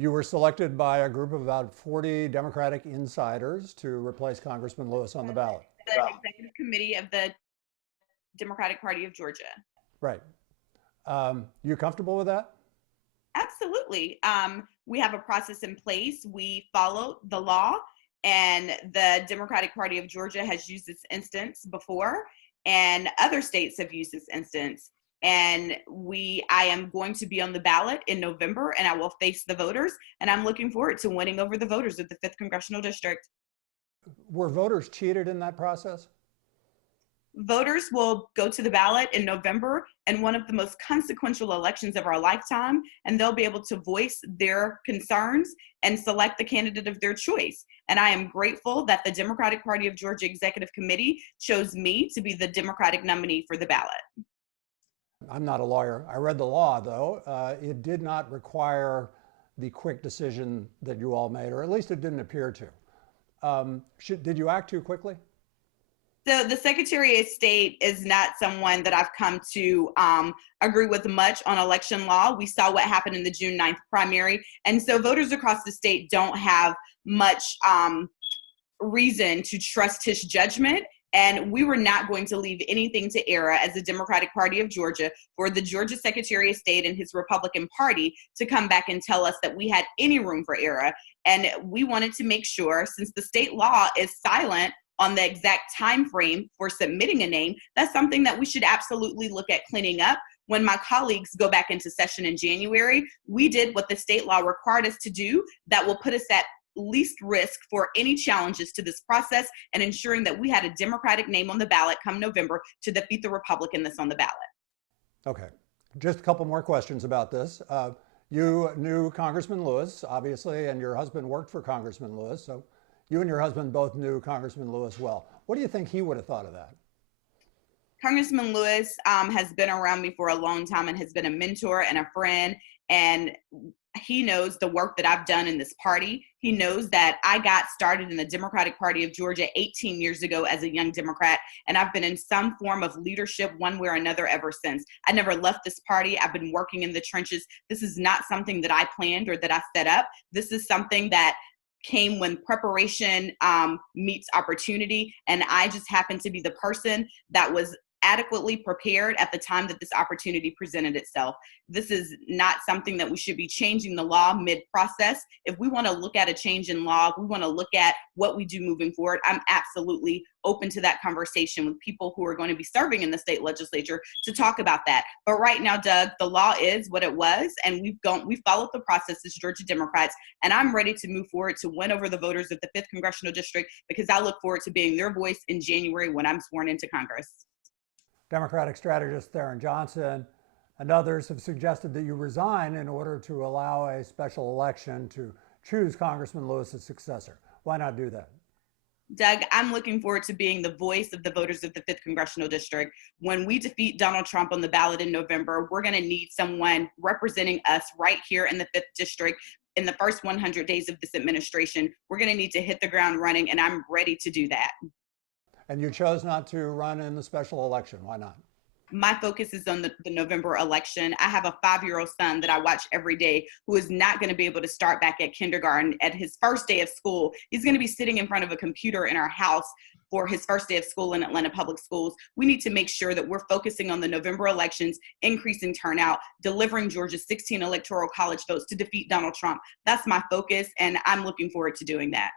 You were selected by a group of about 40 Democratic insiders to replace Congressman Lewis on the ballot. The executive committee of the Democratic Party of Georgia. Right. You comfortable with that? Absolutely. We have a process in place. We follow the law, and the Democratic Party of Georgia has used this instance before, and other states have used this instance. And I am going to be on the ballot in November, and I will face the voters, and I'm looking forward to winning over the voters of the 5th Congressional District. Were voters cheated in that process? Voters will go to the ballot in November in one of the most consequential elections of our lifetime, and they'll be able to voice their concerns and select the candidate of their choice. And I am grateful that the Democratic Party of Georgia Executive Committee chose me to be the Democratic nominee for the ballot. I'm not a lawyer. I read the law, though. It did not require the quick decision that you all made, or at least it didn't appear to. Did you act too quickly? So the Secretary of State is not someone that I've come to agree with much on election law. We saw what happened in the June 9th primary. And so voters across the state don't have much reason to trust his judgment. And we were not going to leave anything to error as the Democratic Party of Georgia for the Georgia Secretary of State and his Republican Party to come back and tell us that we had any room for error. And we wanted to make sure, since the state law is silent on the exact time frame for submitting a name, that's something that we should absolutely look at cleaning up. When my colleagues go back into session in January, we did what the state law required us to do that will put us at least risk for any challenges to this process, and ensuring that we had a Democratic name on the ballot come November to defeat the Republican that's on the ballot. Okay, just a couple more questions about this. You knew Congressman Lewis, obviously, and your husband worked for Congressman Lewis, so you and your husband both knew Congressman Lewis well. What do you think he would have thought of that? Congressman Lewis has been around me for a long time and has been a mentor and a friend, and he knows the work that I've done in this party. He knows that I got started in the Democratic Party of Georgia 18 years ago as a young Democrat, and I've been in some form of leadership one way or another ever since. I never left this party. I've been working in the trenches. This is not something that I planned or that I set up. This is something that came when preparation meets opportunity, and I just happened to be the person that was adequately prepared at the time that this opportunity presented itself. This is not something that we should be changing the law mid-process. If we want to look at a change in law, if we want to look at what we do moving forward, I'm absolutely open to that conversation with people who are going to be serving in the state legislature to talk about that. But right now, Doug, the law is what it was, and we've followed the process as Georgia Democrats, and I'm ready to move forward to win over the voters of the 5th Congressional District, because I look forward to being their voice in January when I'm sworn into Congress. Democratic strategist Theron Johnson and others have suggested that you resign in order to allow a special election to choose Congressman Lewis's successor. Why not do that? Doug, I'm looking forward to being the voice of the voters of the 5th Congressional District. When we defeat Donald Trump on the ballot in November, we're going to need someone representing us right here in the 5th District in the first 100 days of this administration. We're going to need to hit the ground running, and I'm ready to do that. And you chose not to run in the special election. Why not? My focus is on the November election. I have a 5-year-old son that I watch every day who is not going to be able to start back at kindergarten. At his first day of school, he's going to be sitting in front of a computer in our house for his first day of school in Atlanta Public Schools. We need to make sure that we're focusing on the November elections, increasing turnout, delivering Georgia's 16 electoral college votes to defeat Donald Trump. That's my focus, and I'm looking forward to doing that.